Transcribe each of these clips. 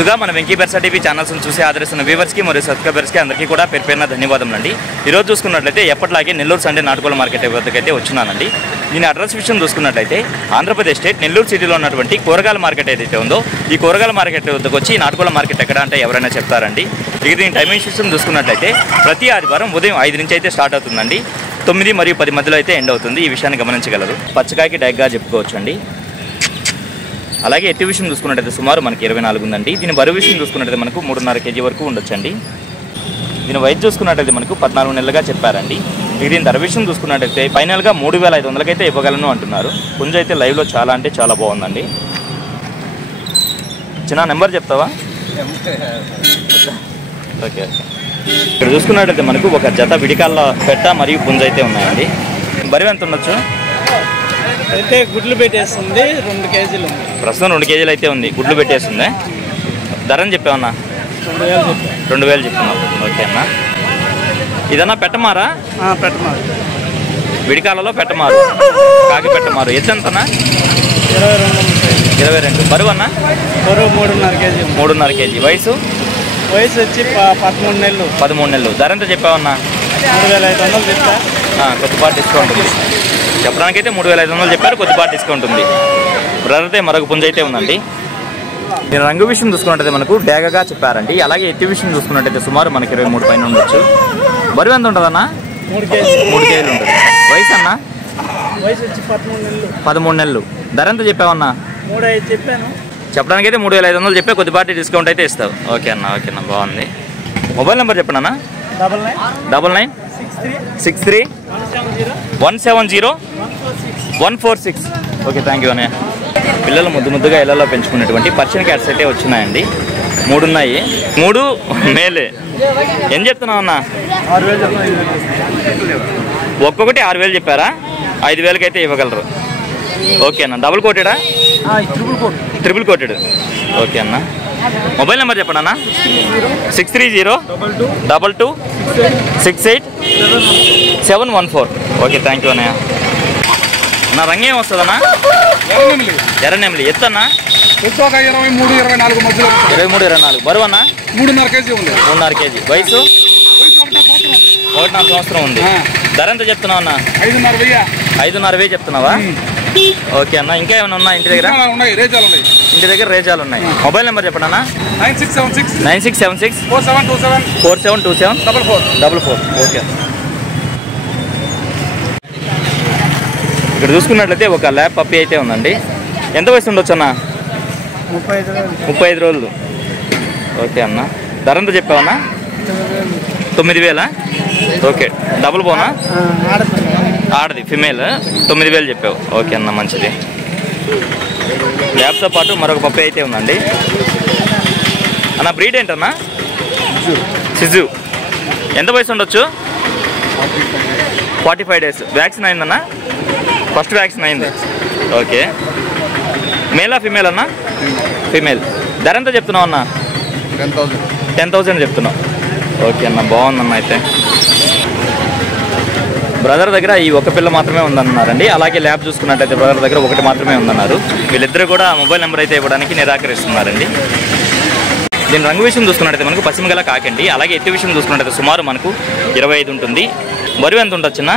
ముందుగా మన Venky బెర్సా TV channels చూసి ఆదరిస్తున్న వ్యూవర్స్కి మరియు సబ్స్క్రైబర్స్కి అందరికీ కూడా పేరుపేరున ధన్యవాదములండి. ఈరోజు చూసుకున్నట్లయితే ఎప్పటిలాగే నెల్లూరు సండే నాటుకోళ్ల మార్కెట్ వద్దకైతే వచ్చినానండి. దీని అడ్రస్ విషయం చూసుకున్నట్లయితే ఆంధ్రప్రదేశ్ స్టేట్ నెల్లూరు సిటీలో ఉన్నటువంటి కూరగాయల మార్కెట్ ఏదైతే ఉందో ఈ కూరగాయల మార్కెట్ వద్దకు వచ్చి నాటుకోళ్ల మార్కెట్ ఎక్కడ అంటే ఎవరైనా చెప్తారండి. ఇక దీని టైమింగ్ విషయం చూసుకున్నట్లయితే ప్రతి ఆదివారం ఉదయం 5 నుంచి అయితే స్టార్ట్ అవుతుందండి. 9 మరియు 10 మధ్యలో అయితే ఎండ్ అవుతుంది. ఈ విషయాన్ని గమనించగలరు. పచ్చకాయకి డైగ్గా చెప్పుకోవచ్చు అండి. అలాగే ఎత్తి విషయం చూసుకున్నట్టయితే సుమారు మనకి 24 ఉందండి. దీని బరువు విషయం చూసుకున్నట్టయితే మనకు 3.5 కేజీ వరకు ఉండొచ్చండి. దీని వయసు చూసుకున్నట్టయితే మనకు 14 నెలలుగా చెప్పారండి. ఇక దీని ధర విషయం చూసుకున్నట్టయితే ఫైనల్గా 3,500కి అయితే ఇవ్వగలను అంటున్నారు. పుంజ అయితే లైవ్లో చాలా అంటే చాలా బాగుందండి. చిన్న నెంబర్ చెప్తావా? ఓకే. ఇక్కడ చూసుకున్నట్టయితే మనకు ఒక జత విడికాళ్ళ పెట్ట మరియు పుంజ అయితే ఉన్నాయండి. బరువు ఎంత ఉండొచ్చు? అయితే గుడ్లు పెట్టేస్తుంది 2 కేజీలు ఉంది. ప్రస్తుతం 2 కేజీలు అయితే ఉంది. గుడ్లు పెట్టేస్తుంది. ధరని చెప్పావన్నా? 2,000 చెప్తున్నావు. ఓకే అన్న. ఇదన్నా పెట్టమారా? పెట్టమారు. విడికాలలో పెట్టమారు, కాకి పెట్టమారు. ఎత్తు ఎంతనా? 22. బరువు అన్న? బరువు 3.5 కేజీ. 3.5 కేజీ. వయసు వచ్చి 13 నెలలు. 13 నెలలు. ధర ఎంత చెప్పావన్నా? 3,500 చెప్తా. కొద్దిపాటి డిస్కౌంట్ ఉంది. చెప్పడానికైతే 3,500 చెప్పారు. కొద్దిపాటి డిస్కౌంట్ ఉంది. బ్రదర్తే మరొక పుంజ అయితే ఉందండి. నేను రంగు విషయం చూసుకున్నట్టయితే మనకు డేగగా చెప్పారండి. అలాగే ఎత్తి విషయం చూసుకున్నట్టయితే సుమారు మనకి 23 పైన ఉండొచ్చు. బరువు ఎంత ఉంటుందన్నా? 3 కేజీలు ఉంటుంది. వయసు అన్న? వయసు వచ్చి 13 నెలలు. 13 నెలలు. ధర ఎంత చెప్పావన్నా? 3,500 చెప్పాను. చెప్పడానికైతే 3,500 చెప్పే కొద్దిపాటి డిస్కౌంట్ అయితే ఇస్తావు. ఓకే అన్న. ఓకే అన్న, బాగుంది. మొబైల్ నెంబర్ చెప్పండి అన్న. 9963 170 146. ఓకే, థ్యాంక్ యూ అన్నయ్య. పిల్లలు ముద్దుగా ఇళ్లలో పెంచుకునేటువంటి పర్షియన్ క్యాట్స్ అయితే వచ్చినాయండి. 3 ఉన్నాయి. 3 మేలే. ఏం చెప్తున్నావు అన్న? 6,000. ఒక్కొక్కటి 6,000 చెప్పారా? 5,000కి అయితే ఇవ్వగలరు. ఓకే అన్న. డబుల్ కోటెడా? Triple coated. ఓకే అన్న. మొబైల్ నెంబర్ చెప్పండి అన్న. 630 22 68 714. ఓకే, థ్యాంక్ యూ అన్నయ్య. నా రంగు ఏం వస్తుందన్నా? ఎర్రనెమిలి. ఎత్తన్నా? 23-24 మధ్యలో. 23-24. బరువు అన్న? 3.5 కేజీ ఉంది. 3.5 కేజీ. వయసు 1.5 సంవత్సరం ఉంది. ధర ఎంత చెప్తున్నావు అన్న? 5,500 చెప్తున్నావా? ఓకే అన్న. ఇంకా ఏమైనా ఉన్నా ఇంటి దగ్గర? ఇంటి దగ్గర రేజాలు ఉన్నాయి. మొబైల్ నెంబర్ చెప్పండి అన్న. 9676 4727 44. ఓకే. ఇక్కడ చూసుకున్నట్లయితే ఒక ల్యాబ్ పప్పి అయితే ఉందండి. ఎంత వయసు ఉండొచ్చు అన్న? 35 రోజులు. ఓకే అన్న. ధర ఎంత చెప్పావన్నా? 9,000. ఓకే. డబుల్ బోనా? ఆడది, ఫిమేల్. 9,000 చెప్పావు. ఓకే అన్న, మంచిది. ల్యాబ్తో పాటు మరొక పప్పి అయితే ఉందండి. అన్న బ్రీడ్ ఏంటన్నా? సిజు. ఎంత వయసు ఉండొచ్చు? 45 డేస్. వ్యాక్సిన్ అయిందన్నా? ఫస్ట్ వ్యాక్సిన్ అయింది. ఓకే. మేలా ఫిమేల్ అన్నా? ఫిమేల్. ధర ఎంత చెప్తున్నావు అన్న? 10,000 చెప్తున్నావు. ఓకే అన్న, బాగుందన్న. అయితే బ్రదర్ దగ్గర ఈ ఒక పిల్ల మాత్రమే ఉందన్నారండి. అలాగే ల్యాబ్ చూసుకున్నట్టయితే బ్రదర్ దగ్గర ఒకటి మాత్రమే ఉందన్నారు. వీళ్ళిద్దరూ కూడా మొబైల్ నెంబర్ అయితే ఇవ్వడానికి నిరాకరిస్తున్నారండి. దీని రంగు విషయం చూసుకున్నట్టయితే మనకు పశ్చిమగల కాకండి. అలాగే ఎత్తి విషయం చూసుకున్నట్టయితే సుమారు మనకు 25 ఉంటుంది. బరువు ఎంత ఉంటుంది చిన్న?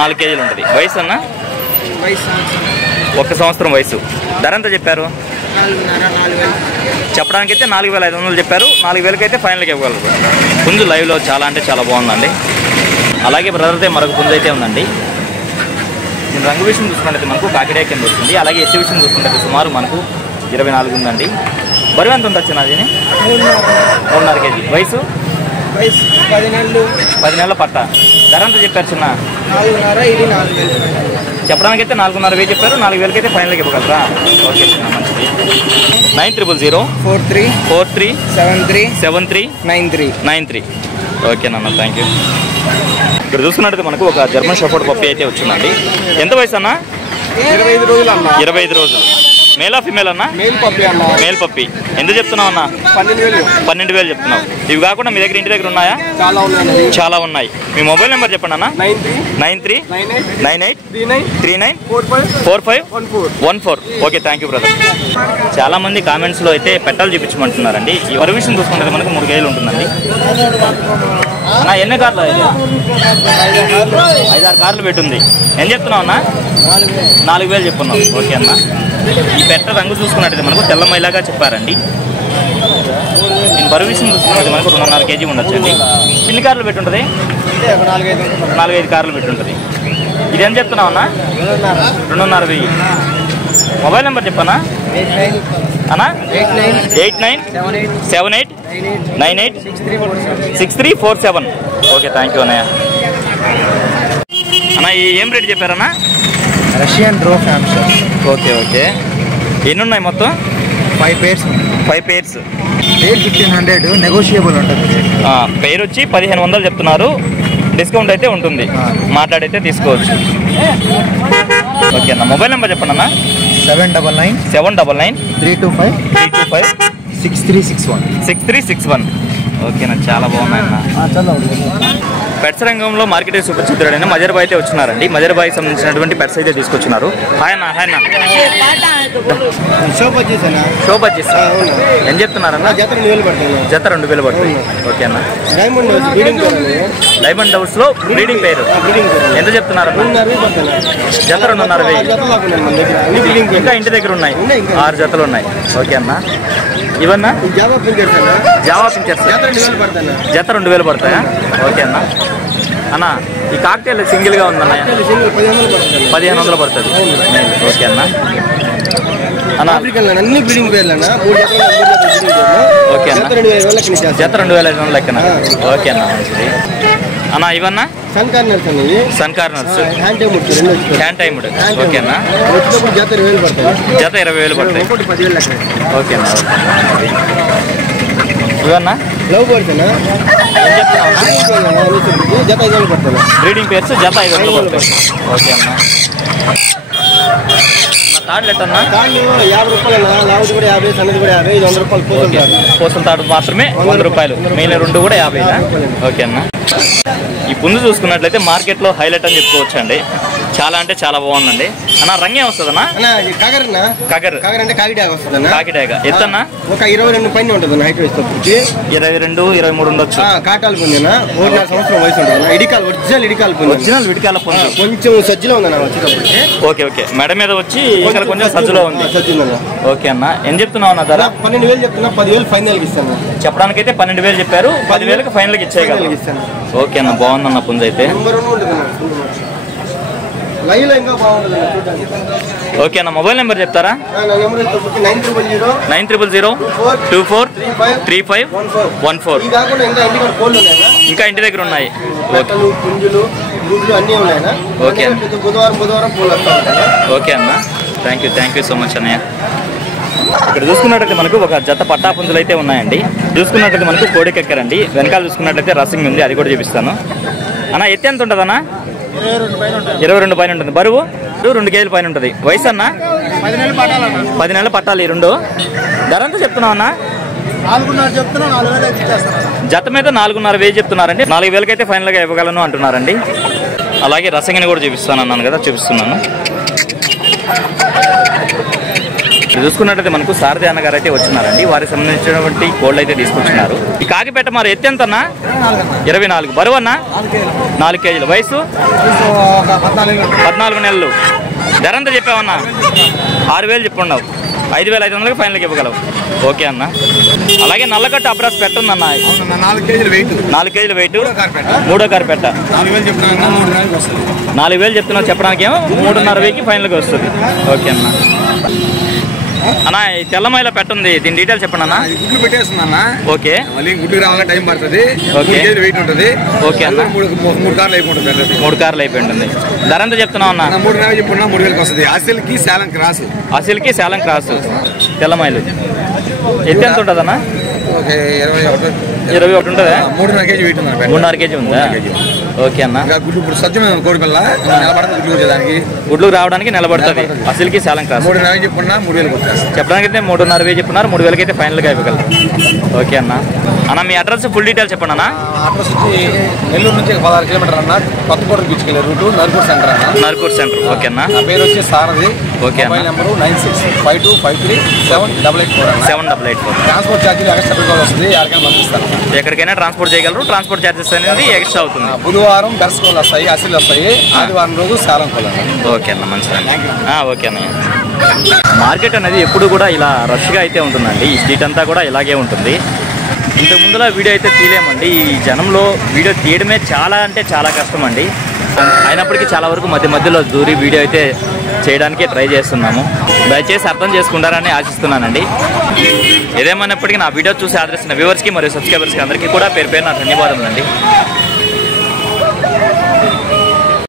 4 కేజీలు ఉంటుంది. వయసు అన్న? 1 సంవత్సరం వయసు. ధర ఎంత చెప్పారు? చెప్పడానికైతే 4,500 చెప్పారు. 4,000కి అయితే ఫైనల్గా ఇవ్వగలరు. పుంజు లైవ్లో చాలా అంటే చాలా బాగుందండి. అలాగే బ్రదర్తే మరొక పుంజు అయితే ఉందండి. దీని రంగు విషయం చూసుకున్నట్టయితే మనకు కాకిడే కింద వస్తుంది. అలాగే ఎత్తి విషయం చూసుకున్నట్టయితే సుమారు మనకు 24 ఉందండి. బరువు ఎంత ఉంటుంది చిన్న? అది 3.5 కేజీ. వయసు 10 నెలల పట్ట. ధర ఎంత చెప్పారు చిన్న? 4,500. చెప్పడానికైతే 4,500 చెప్పారు. 4,000కి అయితే ఫైనల్గా ఇవ్వగలరా? ఓకే చిన్న, మంచిది. 9000 43 73 93. ఓకేనన్న, థ్యాంక్ యూ. ఇక్కడ చూసుకున్నట్టయితే మనకు ఒక జర్మన్ షెఫర్డ్ పప్పి అయితే వచ్చిందండి. ఎంత వయసు అన్న? 25 రోజులు అన్న. 25 రోజులు. మేలా ఫిమేల్ అన్నా? Male puppy. ఎంత చెప్తున్నావు అన్న? 12,000 చెప్తున్నావు. ఇవి కాకుండా మీ దగ్గర ఇంటి దగ్గర ఉన్నాయా? చాలా ఉన్నాయి. మీ మొబైల్ నెంబర్ చెప్పండి అన్న. 9398394514. Okay, thank you brother. చాలా మంది కామెంట్స్లో అయితే పెట్టాలు చూపించమంటున్నారండి. ఈ పర్మిషన్ చూసుకుంటే మనకు 3 కేజీలు ఉంటుందండి. అన్న ఎన్ని కార్లు? 5-6 కార్లు పెట్టుంది. ఏం చెప్తున్నావు అన్న? 4,000 చెప్పున్నావు. ఓకే అన్న. ఈ పెట్ట రంగు చూసుకున్నట్టయితే మనకు తెల్లమైలాగా చెప్పారండి. నేను పర్మిషన్ చూసుకున్నట్టు మనకు 2.5 కేజీ ఉండొచ్చండి. ఎన్ని కార్లు పెట్టుంటుంది? 4-5 కార్లు పెట్టుంటుంది. ఇది ఏం చెప్తున్నావు అన్న? 2,500. మొబైల్ నెంబర్ చెప్పనా అన్నా? 8978986347. ఓకే, థ్యాంక్ యూ అన్నయ్య. అన్న ఏం రేట్ చెప్పారన్నా? రష్యన్ డ్రో ఫ్యామ్షర్. Okay okay. ఎన్ని ఉన్నాయి మొత్తం? 5 pairs. 5 pairs. రేట్ 1,500, నెగోషియబుల్ ఉంటుంది. పేరు వచ్చి 1,500 చెప్తున్నారు. డిస్కౌంట్ అయితే ఉంటుంది, మాట్లాడైతే తీసుకోవచ్చు. ఓకే అన్న. మొబైల్ నెంబర్ చెప్పండి అన్న. 799-325-6361. ఓకేనా, చాలా బాగున్నాయన్న. పెట్స్ రంగంలో మార్కెటింగ్ సుప్రసిద్ధుడైన మజర్బాయ్ అయితే వచ్చినారండి. మజర్బాయ్కి సంబంధించినటువంటి పెట్స్ అయితే తీసుకొచ్చినారు. హాయ్ అన్న. హాయ్ అన్న. షోప్ వచ్చేసి ఏం చెప్తున్నారన్న? జత 2,000 పడుతుంది. జత 2,000 పడుతుంది. ఓకే అన్న. డైమండ్ హౌస్ లో బ్రీడింగ్ పేరు ఎంత చెప్తున్నారన్న? జత 2,500. ఇంకా ఇంటి దగ్గర ఉన్నాయి 6 జతలు ఉన్నాయి. ఓకే అన్న. ఇవన్నా జావా పించర్స్ జత 2,000 పడతాయా? ఓకే అన్న. అన్న ఈ కాక్టైల్ సింగిల్ గా ఉందన్న? 1,500 పడుతుంది. ఓకే అన్న. అన్న అన్ని బ్రీడింగ్ పేర్లు అన్న. ఓకే అన్న. జత 2,500 లెక్కన. ఓకే అన్న, మంచిది అన్న. ఇవన్నా sun corners hand timed. Okay అన్న. జత 20,000 పడతాయి. జత 20,000 పడతాయి. 10,000. ఓకే అన్న. ఇవన్నా లవ్ బర్డ్స్ అన్న. ఏం చెప్తున్నావు? జత 5,000 పడతాయి. బ్రీడింగ్ పేర్స్ జత 500 పడతాయి. ఓకే అన్న. తాడులు ఎట్టన్నా? తాళ్ళు 50 రూపాయలు అన్న. లావుది కూడా 50, సన్నది కూడా 50, 100 రూపాయలు. పోసం తాడు మాత్రమే 100 రూపాయలు. మిగిలిన 2 కూడా 50. ఓకే అన్న. ఈ పుంజు చూసుకున్నట్లయితే మార్కెట్లో హైలైట్ అని చెప్పుకోవచ్చు అండి. చాలా అంటే చాలా బాగుందండి అన్న. రంగే వస్తుందన్నా? కగర్ అంటే కాకిడాగ వస్తుందన్న. కాకిడాగ ఎత్తన్నా? ఒక 22 పైన ఉంటుంది హైట్ వయసు. 22, 23 ఉండొచ్చు. కాటాలు పొందిన 1.5 సంవత్సరం వయసు ఉంటుంది. ఇడికాలు ఒరిజినల్ ఇడికాలు పొంది. ఒరిజినల్ విడికాల పొంది. కొంచెం సజ్జలో ఉందన్న వచ్చేటప్పటికి. Okay okay. మెడ మీద వచ్చి ఇక్కడ కొంచెం సజ్జలో ఉంది. సజ్జుందన్న. ఓకే అన్న. ఏం చెప్తున్నావు అన్న ధర? 12,000 చెప్తున్నా. 10,000 ఫైనల్కి ఇస్తాను. చెప్పడానికైతే 12,000 చెప్పారు. 10,000కి ఫైనల్కి ఇచ్చేయగలరు. ఓకే అన్న. బాగుందన్న పుంజు అయితే. ఓకే అన్న. మొబైల్ నెంబర్ చెప్తారా? 9000243514. ఇంకా ఇంటి దగ్గర ఉన్నాయి. ఓకే ఓకే అన్న. థ్యాంక్ యూ సో మచ్ అన్నయ్య. ఇక్కడ చూసుకున్నట్లయితే మనకు ఒక జత పట్టా పుంజులు అయితే ఉన్నాయండి. చూసుకున్నట్లయితే మనకు కోడికెక్కరండి. వెనకాల చూసుకున్నట్లయితే రసింగ్ ఉంది, అది కూడా చూపిస్తాను అన్న. ఎత్తి ఎంత ఉంటుంది అన్న? 22 పైన ఉంటుంది. బరువు 2 కేజీల పైన ఉంటుంది. వయసు అన్న? 10 నెలలు పట్టాలి. 2 ధర ఎంత చెప్తున్నావు అన్న? 4,500 జత మీద 4,500 చెప్తున్నారండి. 4,000కి అయితే ఫైనల్గా ఇవ్వగలను అంటున్నారండి. అలాగే రసంగిని కూడా చూపిస్తాను అన్నాను కదా, చూపిస్తున్నాను. చూసుకున్నట్లయితే మనకు సారథి అన్నగారు అయితే వచ్చినారండి. వారికి సంబంధించినటువంటి కోళ్ళు అయితే తీసుకొచ్చినారు. ఈ కాకిపేట మరి ఎత్తి ఎంత అన్నా? 24. బరువు అన్న? 4 కేజీలు. వయసు 14 నెలలు. ధర ఎంత చెప్పావన్నా? 6,000 చెప్పున్నావు. 5,500కి ఫైనల్కి ఇవ్వగలవు. ఓకే అన్న. అలాగే నల్లకట్టు అబ్రాస్ పెట్టందన్న. 4 కేజీలు వెయిట్. 4 కేజీలు వెయిట్. మూడో కార్పెట్ట. 4,000 చెప్తున్నా. చెప్పడానికి ఏమో 3,500కి ఫైనల్కి వస్తుంది. ఓకే అన్న. అన్న ఈ తెల్లమైల పెట్టండి, దీని డీటెయిల్స్ చెప్పండి అన్న. గుడ్లు పెట్టేస్తుందన్న. ఓకే. మళ్ళీ గుడ్లు రావాలంటే టైం పడుతుంది. ఓకే. వెయిట్ ఉంటుంది. ఓకే అన్న. 3 కార్లు అయిపోతుంది. 3 కార్లు అయిపోయి ఉంటుంది. ధర ఎంత చెప్తున్నావు అన్న? 3,000 చెప్పున్నా. 3,000కి వస్తుంది. అసలుకి శాలం క్రాస్. అసలుకి శాలం క్రాస్ తెల్లమైలు. ఎత్తి ఎంత ఉంటుంది అన్న? ఓకే. 21 ఉంటుందా? 3.5 కేజీ వెయిట్ ఉంది. 3.5 కేజీ ఉందా? ఓకే అన్న. ఇంకా గుడ్లు ఇప్పుడు సత్యం కోడి పిల్ల నిలబడదు గుడ్లు వచ్చేదానికి. గుడ్లు రావడానికి నిలబడుతుంది. అసలుకి సేలం క్రాస్. 3.5 చెప్పుకున్నా 3,000 కొట్టేస్తాను. చెప్పడానికి అయితే 3.5 చెప్పున్నారు. 3,000 అయితే ఫైనల్గా ఇవ్వగలరు. ఓకే అన్న. అన్న మీ అడ్రస్ ఫుల్ డీటెయిల్స్ చెప్పండి అన్న. అడ్రస్ వచ్చి నెల్లూరు నుంచి 16 కిలోమీటర్ అన్న. కొత్తకోట బీచ్కి వెళ్ళే రూటు నర్కూర్ సెంటర్ అన్న. నర్కూర్ సెంటర్. ఓకే అన్న. నా పేరు వచ్చి సారథి. ఓకే అన్న. మొబైల్ నెంబరు 9652537884 అన్న. 7884. ట్రాన్స్పోర్ట్ ఛార్జీలు ఎక్స్ట్రా వస్తుంది. ఎవరికైనా పంపిస్తాను. ఎక్కడికైనా ట్రాన్స్పోర్ట్ చేయగలరు. ట్రాన్స్పోర్ట్ ఛార్జెస్ అనేది ఎక్స్ట్రా అవుతుంది. బుధవారం బెర్స్కోలు వస్తాయి, అసలు వస్తాయి. ఆదివారం రోజు సేలం కోళ్ళు. ఓకే అన్న, మంచిదండి. ఓకే అన్నయ్య. మార్కెట్ అనేది ఎప్పుడు కూడా ఇలా రష్గా అయితే ఉంటుందండి. ఈ స్ట్రీట్ అంతా కూడా ఇలాగే ఉంటుంది. ఇంతకు ముందులా వీడియో అయితే తీయలేమండి. ఈ జనంలో వీడియో తీయడమే చాలా అంటే చాలా కష్టం అండి. అయినప్పటికీ చాలా వరకు మధ్యలో దూరి వీడియో అయితే చేయడానికి ట్రై చేస్తున్నాము. దయచేసి అర్థం చేసుకుంటారని ఆశిస్తున్నానండి. ఏదేమైనప్పటికీ నా వీడియో చూసి ఆదరిస్తున్న వ్యూవర్స్కి మరియు సబ్స్క్రైబర్స్కి అందరికీ కూడా పేరు పేరు నా ధన్యవాదములండి.